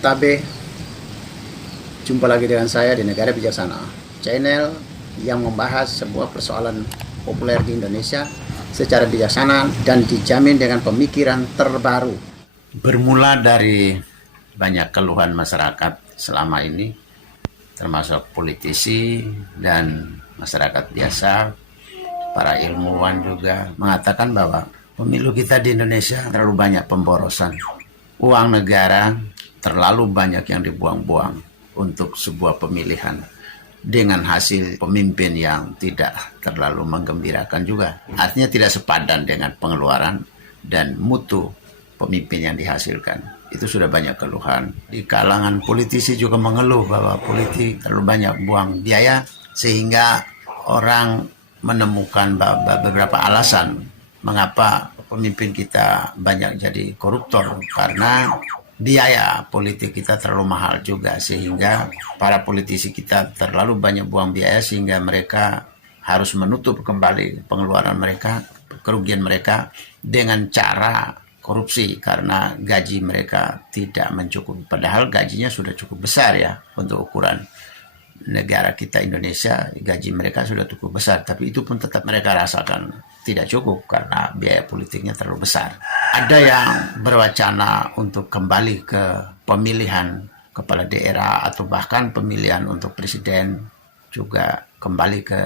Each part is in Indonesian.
Tabe, jumpa lagi dengan saya di Negara Bijaksana, channel yang membahas sebuah persoalan populer di Indonesia secara bijaksana dan dijamin dengan pemikiran terbaru. Bermula dari banyak keluhan masyarakat selama ini, termasuk politisi dan masyarakat biasa, para ilmuwan juga mengatakan bahwa pemilu kita di Indonesia terlalu banyak pemborosan. Uang negara terlalu banyak yang dibuang-buang untuk sebuah pemilihan dengan hasil pemimpin yang tidak terlalu menggembirakan juga. Artinya tidak sepadan dengan pengeluaran dan mutu pemimpin yang dihasilkan. Itu sudah banyak keluhan. Di kalangan politisi juga mengeluh bahwa politik terlalu banyak buang biaya sehingga orang menemukan beberapa alasan mengapa pemimpin kita banyak jadi koruptor, karena biaya politik kita terlalu mahal juga, sehingga para politisi kita terlalu banyak buang biaya sehingga mereka harus menutup kembali pengeluaran mereka, kerugian mereka dengan cara korupsi karena gaji mereka tidak mencukupi. Padahal gajinya sudah cukup besar ya untuk ukuran negara kita Indonesia, gaji mereka sudah cukup besar, tapi itu pun tetap mereka rasakan tidak cukup karena biaya politiknya terlalu besar. Ada yang berwacana untuk kembali ke pemilihan kepala daerah atau bahkan pemilihan untuk presiden, juga kembali ke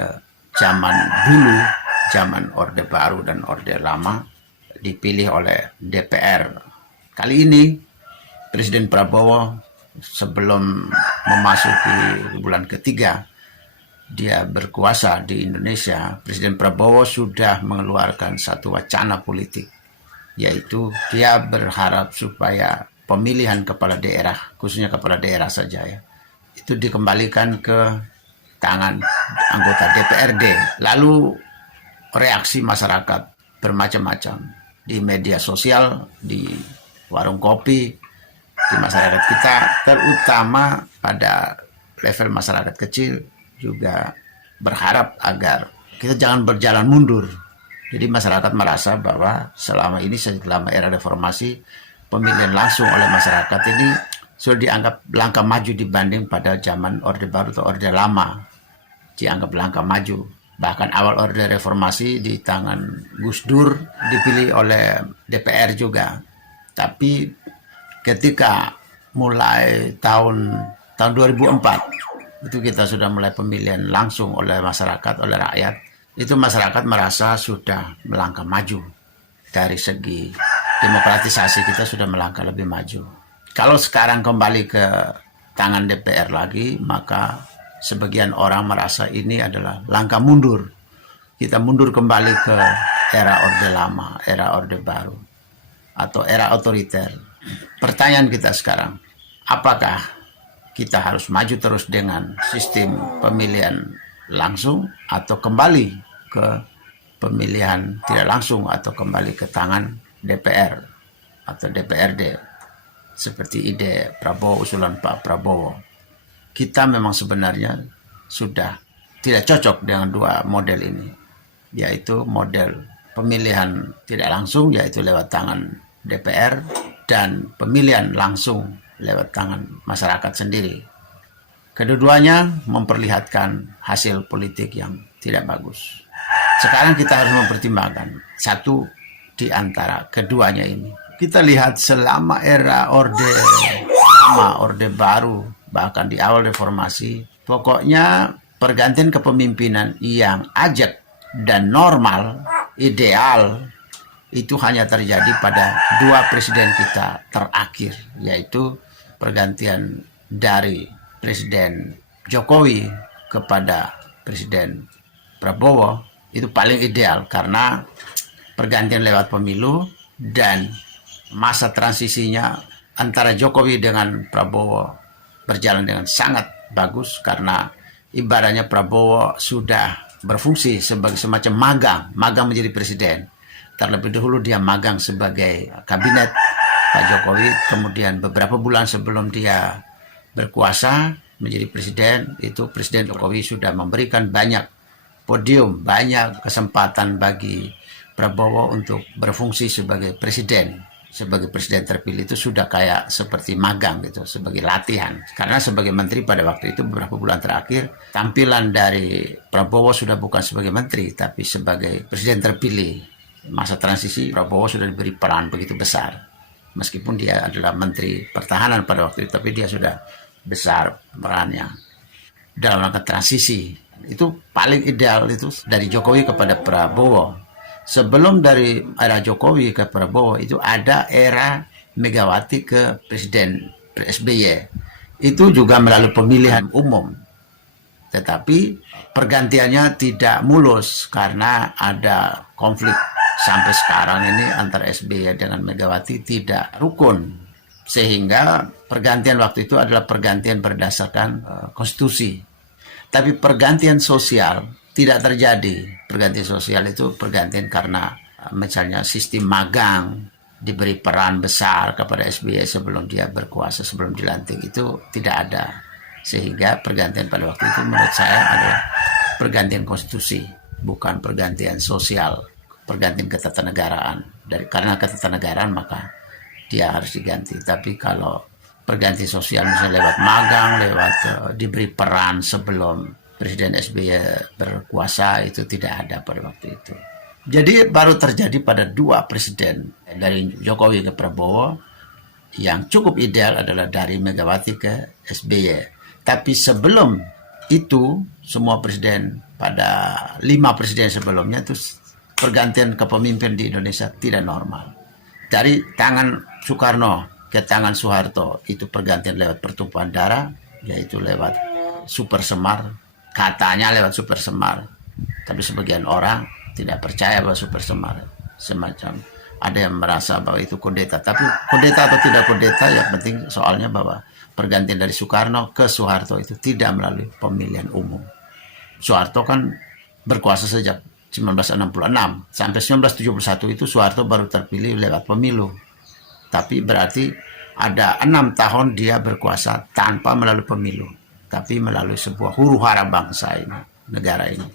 zaman dulu, zaman Orde Baru dan Orde Lama, dipilih oleh DPR. Kali ini Presiden Prabowo sebelum memasuki bulan ketiga dia berkuasa di Indonesia, Presiden Prabowo sudah mengeluarkan satu wacana politik, yaitu dia berharap supaya pemilihan kepala daerah, khususnya kepala daerah saja ya, itu dikembalikan ke tangan anggota DPRD. Lalu reaksi masyarakat bermacam-macam di media sosial, di warung kopi, di masyarakat kita, terutama pada level masyarakat kecil juga berharap agar kita jangan berjalan mundur. Jadi masyarakat merasa bahwa selama ini, selama era reformasi, pemilihan langsung oleh masyarakat ini sudah dianggap langkah maju dibanding pada zaman Orde Baru atau Orde Lama. Dianggap langkah maju. Bahkan awal Orde Reformasi di tangan Gus Dur dipilih oleh DPR juga. Tapi ketika mulai tahun 2004 itu kita sudah mulai pemilihan langsung oleh masyarakat, oleh rakyat, itu masyarakat merasa sudah melangkah maju. Dari segi demokratisasi kita sudah melangkah lebih maju. Kalau sekarang kembali ke tangan DPR lagi, maka sebagian orang merasa ini adalah langkah mundur. Kita mundur kembali ke era Orde Lama, era Orde Baru, atau era otoriter. Pertanyaan kita sekarang, apakah kita harus maju terus dengan sistem pemilihan langsung atau kembali ke pemilihan tidak langsung atau kembali ke tangan DPR atau DPRD seperti ide Prabowo, usulan Pak Prabowo? Kita memang sebenarnya sudah tidak cocok dengan dua model ini, yaitu model pemilihan tidak langsung, yaitu lewat tangan DPR, dan pemilihan langsung lewat tangan masyarakat sendiri. Kedua-duanya memperlihatkan hasil politik yang tidak bagus. Sekarang kita harus mempertimbangkan satu di antara keduanya ini. Kita lihat selama era Orde Lama, Orde Baru, bahkan di awal reformasi, pokoknya pergantian kepemimpinan yang ajak dan normal, ideal, itu hanya terjadi pada dua presiden kita terakhir, yaitu pergantian dari Presiden Jokowi kepada Presiden Prabowo. Itu paling ideal karena pergantian lewat pemilu dan masa transisinya antara Jokowi dengan Prabowo berjalan dengan sangat bagus, karena ibaratnya Prabowo sudah berfungsi sebagai semacam magang menjadi presiden. Terlebih dahulu dia magang sebagai kabinet Pak Jokowi, kemudian beberapa bulan sebelum dia berkuasa menjadi presiden, itu Presiden Jokowi sudah memberikan banyak podium, banyak kesempatan bagi Prabowo untuk berfungsi sebagai presiden. sebagai presiden terpilih itu sudah kayak seperti magang gitu, sebagai latihan. Karena sebagai menteri pada waktu itu beberapa bulan terakhir, tampilan dari Prabowo sudah bukan sebagai menteri, tapi sebagai presiden terpilih. Masa transisi Prabowo sudah diberi peran begitu besar. Meskipun dia adalah menteri pertahanan pada waktu itu, tapi dia sudah besar perannya dalam rangka transisi. Itu paling ideal itu dari Jokowi kepada Prabowo. Sebelum dari era Jokowi ke Prabowo itu ada era Megawati ke Presiden SBY. Itu juga melalui pemilihan umum. Tetapi pergantiannya tidak mulus karena ada konflik sampai sekarang ini antara SBY dengan Megawati tidak rukun. Sehingga pergantian waktu itu adalah pergantian berdasarkan konstitusi. Tapi pergantian sosial tidak terjadi. Pergantian sosial itu pergantian karena misalnya sistem magang, diberi peran besar kepada SBY sebelum dia berkuasa, sebelum dilantik, itu tidak ada. Sehingga pergantian pada waktu itu menurut saya adalah pergantian konstitusi, bukan pergantian sosial, pergantian ketatanegaraan. Karena ketatanegaraan maka dia harus diganti. Tapi kalau pergantian sosial misalnya lewat magang, lewat diberi peran sebelum Presiden SBY berkuasa, itu tidak ada pada waktu itu. Jadi baru terjadi pada dua presiden, dari Jokowi ke Prabowo. Yang cukup ideal adalah dari Megawati ke SBY. Tapi sebelum itu semua presiden, pada 5 presiden sebelumnya itu pergantian kepemimpinan di Indonesia tidak normal. Dari tangan Soekarno ke tangan Soeharto itu pergantian lewat pertumpahan darah, yaitu lewat Super Semar. Katanya lewat Super Semar, tapi sebagian orang tidak percaya bahwa Super Semar, semacam ada yang merasa bahwa itu kudeta. Tapi kudeta atau tidak kudeta, yang penting soalnya bahwa pergantian dari Soekarno ke Soeharto itu tidak melalui pemilihan umum. Soeharto kan berkuasa sejak 1966 sampai 1971, itu Soeharto baru terpilih lewat pemilu. Tapi berarti ada 6 tahun dia berkuasa tanpa melalui pemilu, tapi melalui sebuah huru-hara bangsa ini, negara ini,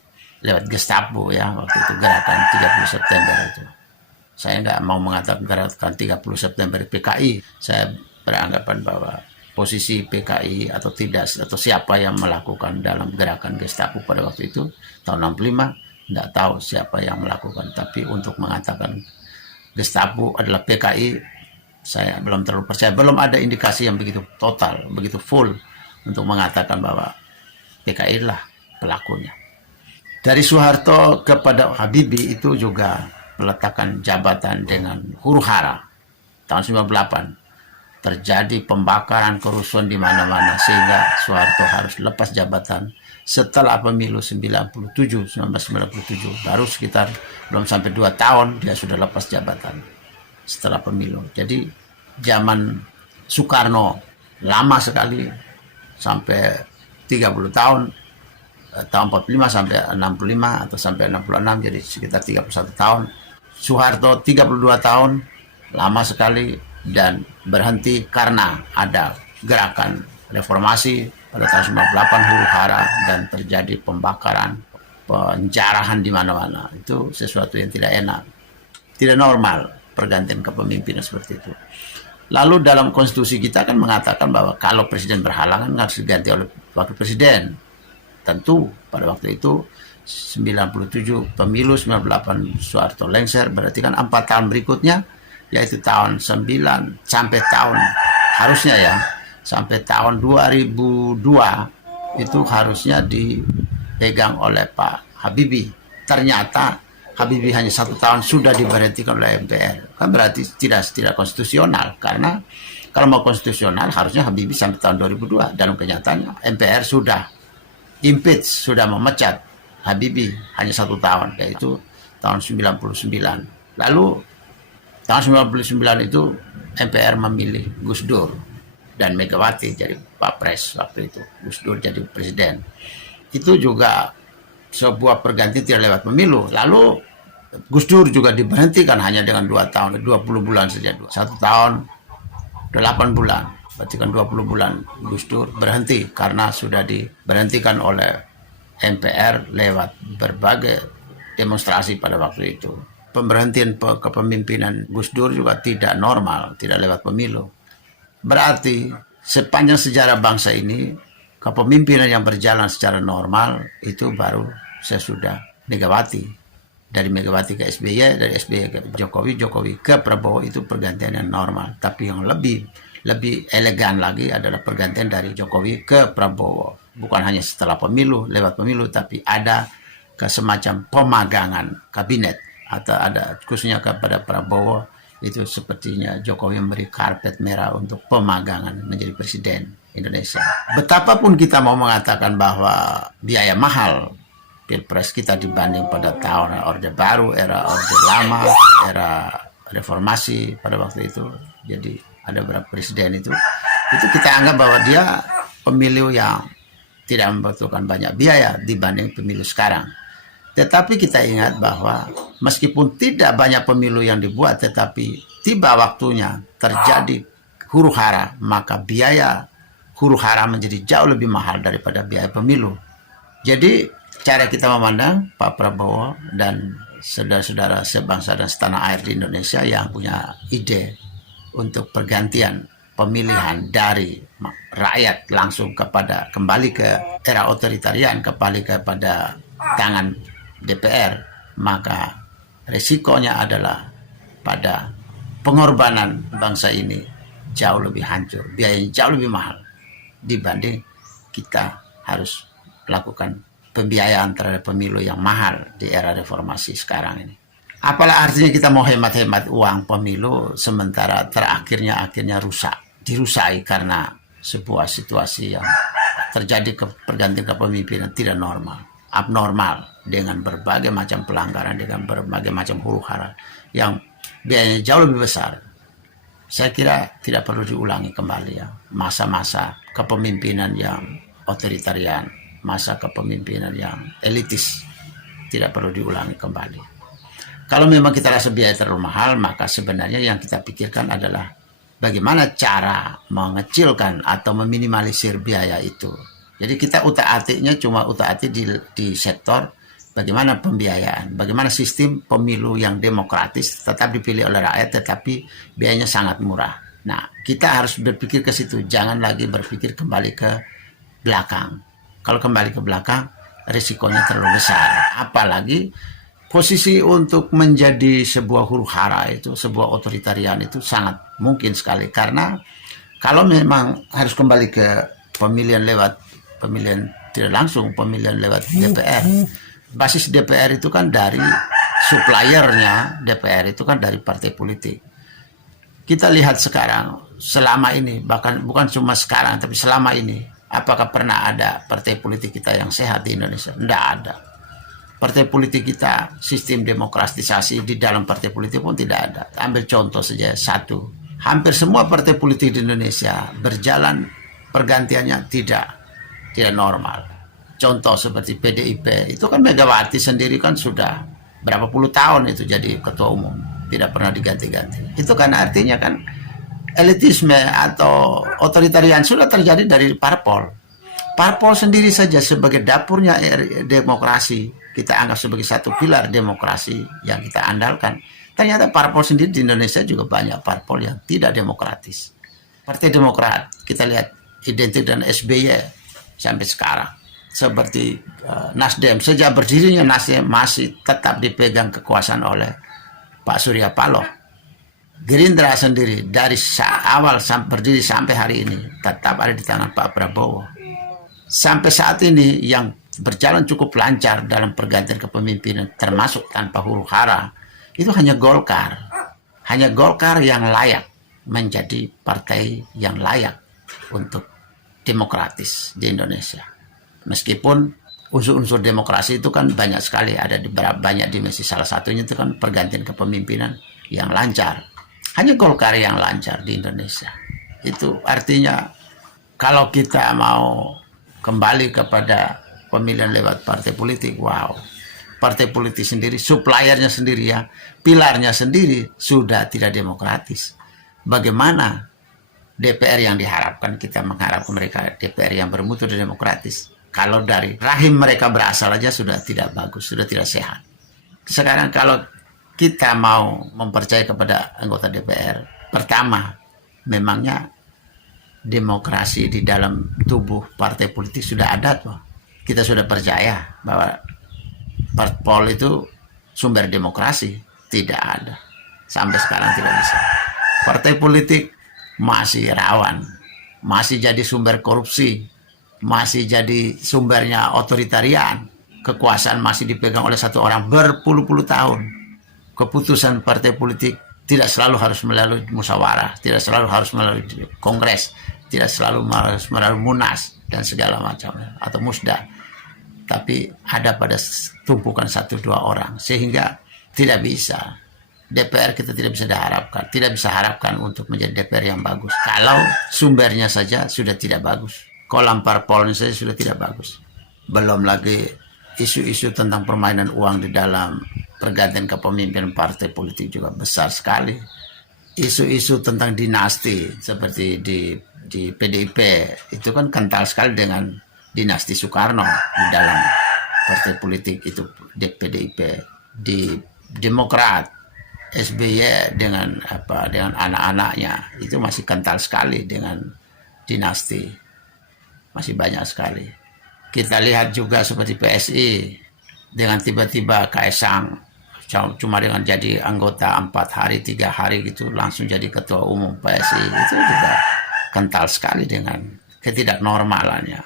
lewat Gestapo ya, waktu itu gerakan 30 September itu. Saya nggak mau mengatakan gerakan 30 September PKI. Saya beranggapan bahwa posisi PKI atau tidak, atau siapa yang melakukan dalam gerakan Gestapo pada waktu itu, tahun 65, nggak tahu siapa yang melakukan. Tapi untuk mengatakan Gestapo adalah PKI, saya belum terlalu percaya. Belum ada indikasi yang begitu total, begitu full untuk mengatakan bahwa PKI lah pelakunya. Dari Soeharto kepada Habibie itu juga meletakkan jabatan dengan huru-hara. Tahun 98 terjadi pembakaran, kerusuhan di mana-mana, sehingga Soeharto harus lepas jabatan setelah pemilu 1997. Baru sekitar belum sampai 2 tahun dia sudah lepas jabatan setelah pemilu. Jadi zaman Soekarno lama sekali, sampai 30 tahun, tahun 45 sampai 65 atau sampai 66, jadi sekitar 31 tahun. Soeharto 32 tahun, lama sekali, dan berhenti karena ada gerakan reformasi pada tahun 98 huru-hara dan terjadi pembakaran, penjarahan di mana-mana. Itu sesuatu yang tidak enak, tidak normal pergantian kepemimpinan seperti itu. Lalu dalam konstitusi kita kan mengatakan bahwa kalau presiden berhalangan harus diganti oleh wakil presiden. Tentu pada waktu itu 97 pemilu, 98 Soeharto lengser, berarti kan 4 tahun berikutnya, yaitu tahun 9 sampai tahun, harusnya ya, sampai tahun 2002 itu harusnya dipegang oleh Pak Habibie. Ternyata Habibie hanya 1 tahun sudah diberhentikan oleh MPR. Kan berarti tidak konstitusional, karena kalau mau konstitusional harusnya Habibie sampai tahun 2002. Dalam kenyataannya MPR sudah impeach, sudah memecat Habibie hanya 1 tahun, yaitu tahun 99. Lalu tahun 99 itu MPR memilih Gus Dur dan Megawati jadi Wapres waktu itu. Gus Dur jadi presiden. Itu juga sebuah pergantian tidak lewat pemilu. Lalu Gus Dur juga diberhentikan hanya dengan 2 tahun, 20 bulan saja. 1 tahun, 8 bulan. Berarti kan 20 bulan Gus Dur berhenti karena sudah diberhentikan oleh MPR lewat berbagai demonstrasi pada waktu itu. pemberhentian kepemimpinan Gus Dur juga tidak normal, tidak lewat pemilu. Berarti sepanjang sejarah bangsa ini, kepemimpinan yang berjalan secara normal itu baru sesudah Megawati. Dari Megawati ke SBY, dari SBY ke Jokowi, Jokowi ke Prabowo, itu pergantian yang normal. Tapi yang lebih elegan lagi adalah pergantian dari Jokowi ke Prabowo. Bukan hanya setelah pemilu, lewat pemilu, tapi ada semacam pemagangan kabinet, atau ada khususnya kepada Prabowo, itu sepertinya Jokowi memberi karpet merah untuk pemagangan menjadi presiden Indonesia. Betapapun kita mau mengatakan bahwa biaya mahal Pilpres kita dibanding pada tahun Orde Baru, era Orde Lama, era reformasi pada waktu itu, jadi ada beberapa presiden itu kita anggap bahwa dia pemilu yang tidak membutuhkan banyak biaya dibanding pemilu sekarang. Tetapi kita ingat bahwa meskipun tidak banyak pemilu yang dibuat, tetapi tiba waktunya terjadi huru hara, maka biaya huru hara menjadi jauh lebih mahal daripada biaya pemilu. Jadi cara kita memandang Pak Prabowo dan saudara-saudara sebangsa dan setanah air di Indonesia yang punya ide untuk pergantian pemilihan dari rakyat langsung kembali ke era otoritarian, kembali kepada tangan DPR, maka resikonya adalah pada pengorbanan bangsa ini jauh lebih hancur, biayanya jauh lebih mahal dibanding kita harus lakukan pembiayaan terhadap pemilu yang mahal di era reformasi sekarang ini. Apalah artinya kita mau hemat-hemat uang pemilu sementara akhirnya dirusai karena sebuah situasi yang terjadi pergantian kepemimpinan tidak normal, abnormal, dengan berbagai macam pelanggaran, dengan berbagai macam huru hara yang biayanya jauh lebih besar. Saya kira tidak perlu diulangi kembali ya, masa-masa kepemimpinan yang otoritarian, masa kepemimpinan yang elitis tidak perlu diulangi kembali. Kalau memang kita rasa biaya terlalu mahal, maka sebenarnya yang kita pikirkan adalah bagaimana cara mengecilkan atau meminimalisir biaya itu. Jadi kita utak-atiknya cuma utak-atik di sektor bagaimana pembiayaan, bagaimana sistem pemilu yang demokratis tetap dipilih oleh rakyat tetapi biayanya sangat murah. Nah, kita harus berpikir ke situ, jangan lagi berpikir kembali ke belakang. Kalau kembali ke belakang, risikonya terlalu besar. Apalagi posisi untuk menjadi sebuah huru hara itu, sebuah otoritarian itu sangat mungkin sekali. Karena kalau memang harus kembali ke pemilihan tidak langsung, pemilihan lewat DPR. Basis DPR itu kan dari suppliernya DPR itu kan dari partai politik. Kita lihat sekarang, selama ini, bahkan bukan cuma sekarang, tapi selama ini, apakah pernah ada partai politik kita yang sehat di Indonesia? Tidak ada. Partai politik kita, sistem demokratisasi di dalam partai politik pun tidak ada. Ambil contoh saja satu. Hampir semua partai politik di Indonesia berjalan pergantiannya tidak normal. Contoh seperti PDIP, itu kan Megawati sendiri kan sudah berapa puluh tahun itu jadi ketua umum. Tidak pernah diganti-ganti. Itu kan artinya kan elitisme atau otoritarian sudah terjadi dari parpol. Parpol sendiri saja sebagai dapurnya demokrasi, kita anggap sebagai satu pilar demokrasi yang kita andalkan. Ternyata parpol sendiri di Indonesia juga banyak parpol yang tidak demokratis. Partai Demokrat, kita lihat identik dengan SBY sampai sekarang. Seperti Nasdem, sejak berdirinya Nasdem masih tetap dipegang kekuasaan oleh Pak Surya Paloh. Gerindra sendiri dari awal berdiri sampai hari ini tetap ada di tangan Pak Prabowo. Sampai saat ini yang berjalan cukup lancar dalam pergantian kepemimpinan termasuk tanpa huru hara itu hanya Golkar. Hanya Golkar yang layak menjadi partai yang layak untuk demokratis di Indonesia. Meskipun unsur-unsur demokrasi itu kan banyak sekali, ada di banyak dimensi. Salah satunya itu kan pergantian kepemimpinan yang lancar. Hanya Golkar yang lancar di Indonesia. Itu artinya kalau kita mau kembali kepada pemilihan lewat partai politik, wow. Partai politik sendiri, suppliernya sendiri ya, pilarnya sendiri sudah tidak demokratis. Bagaimana DPR yang diharapkan, kita mengharapkan mereka DPR yang bermutu dan demokratis. Kalau dari rahim mereka berasal aja sudah tidak bagus, sudah tidak sehat. Sekarang kalau kita mau mempercayai kepada anggota DPR, pertama, memangnya demokrasi di dalam tubuh partai politik sudah ada tuh. Kita sudah percaya bahwa parpol itu sumber demokrasi. Tidak ada. Sampai sekarang tidak bisa. Partai politik masih rawan, masih jadi sumber korupsi, masih jadi sumbernya otoritarian. Kekuasaan masih dipegang oleh satu orang berpuluh-puluh tahun. Keputusan partai politik tidak selalu harus melalui musyawarah, tidak selalu harus melalui kongres, tidak selalu harus melalui munas dan segala macam, atau musda. Tapi ada pada tumpukan 1-2 orang, sehingga tidak bisa. DPR kita tidak bisa harapkan untuk menjadi DPR yang bagus. Kalau sumbernya saja sudah tidak bagus, kolam parpolnya saja sudah tidak bagus. Belum lagi isu-isu tentang permainan uang di dalam pergantian kepemimpinan partai politik juga besar sekali. Isu-isu tentang dinasti seperti di PDIP itu kan kental sekali dengan dinasti Soekarno di dalam partai politik itu di PDIP. Di Demokrat SBY dengan anak-anaknya itu masih kental sekali dengan dinasti, masih banyak sekali. Kita lihat juga seperti PSI dengan tiba-tiba Kaesang cuma dengan jadi anggota 4 hari 3 hari gitu langsung jadi ketua umum PSI, itu juga kental sekali dengan ketidaknormalannya.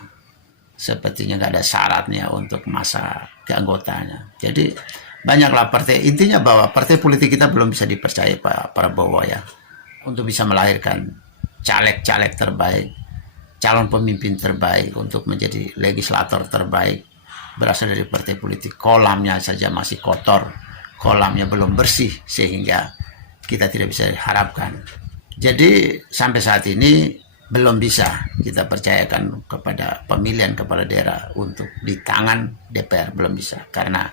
Sepertinya nggak ada syaratnya untuk masa keanggotanya. Jadi banyaklah partai, intinya bahwa partai politik kita belum bisa dipercaya Pak Prabowo ya, untuk bisa melahirkan caleg-caleg terbaik, calon pemimpin terbaik untuk menjadi legislator terbaik berasal dari partai politik. Kolamnya saja masih kotor, kolamnya belum bersih, sehingga kita tidak bisa harapkan. Jadi sampai saat ini belum bisa kita percayakan kepada pemilihan kepala daerah untuk di tangan DPR, belum bisa, karena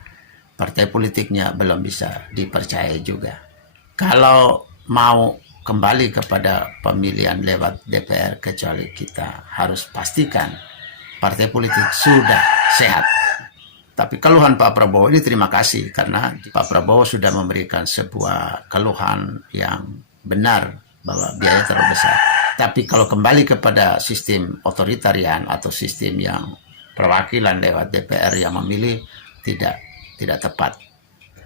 partai politiknya belum bisa dipercaya juga. Kalau mau kembali kepada pemilihan lewat DPR, kecuali kita harus pastikan partai politik sudah sehat. Tapi keluhan Pak Prabowo ini terima kasih, karena Pak Prabowo sudah memberikan sebuah keluhan yang benar bahwa biaya terlalu besar. Tapi kalau kembali kepada sistem otoritarian atau sistem yang perwakilan lewat DPR yang memilih, tidak tepat.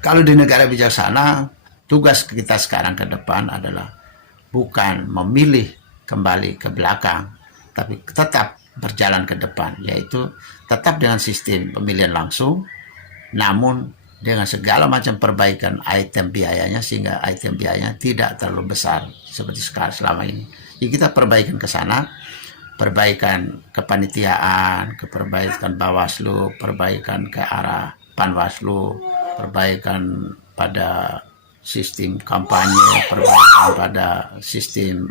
Kalau di negara bijaksana, tugas kita sekarang ke depan adalah bukan memilih kembali ke belakang, tapi tetap berjalan ke depan, yaitu tetap dengan sistem pemilihan langsung, namun dengan segala macam perbaikan item biayanya, sehingga item biayanya tidak terlalu besar seperti sekarang selama ini. Jadi kita perbaikan ke sana, perbaikan kepanitiaan, perbaikan Bawaslu, perbaikan ke arah Panwaslu, perbaikan pada sistem kampanye, perbaikan pada sistem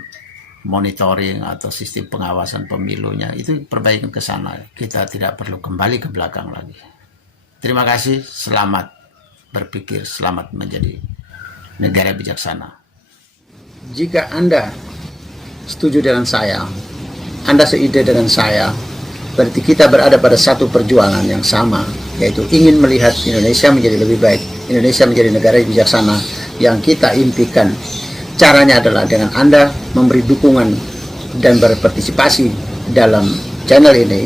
monitoring atau sistem pengawasan pemilunya, itu perbaikan ke sana. Kita tidak perlu kembali ke belakang lagi. Terima kasih, selamat berpikir, selamat menjadi negara bijaksana. Jika Anda setuju dengan saya, Anda seide dengan saya, berarti kita berada pada satu perjuangan yang sama, yaitu ingin melihat Indonesia menjadi lebih baik, Indonesia menjadi negara yang bijaksana yang kita impikan. Caranya adalah dengan Anda memberi dukungan dan berpartisipasi dalam channel ini.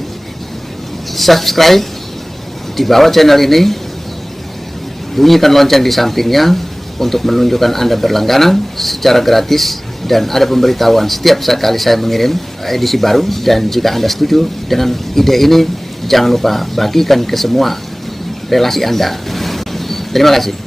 Subscribe di bawah channel ini, bunyikan lonceng di sampingnya untuk menunjukkan Anda berlangganan secara gratis, dan ada pemberitahuan setiap kali saya mengirim edisi baru. Dan jika Anda setuju dengan ide ini, jangan lupa bagikan ke semua relasi Anda. Terima kasih.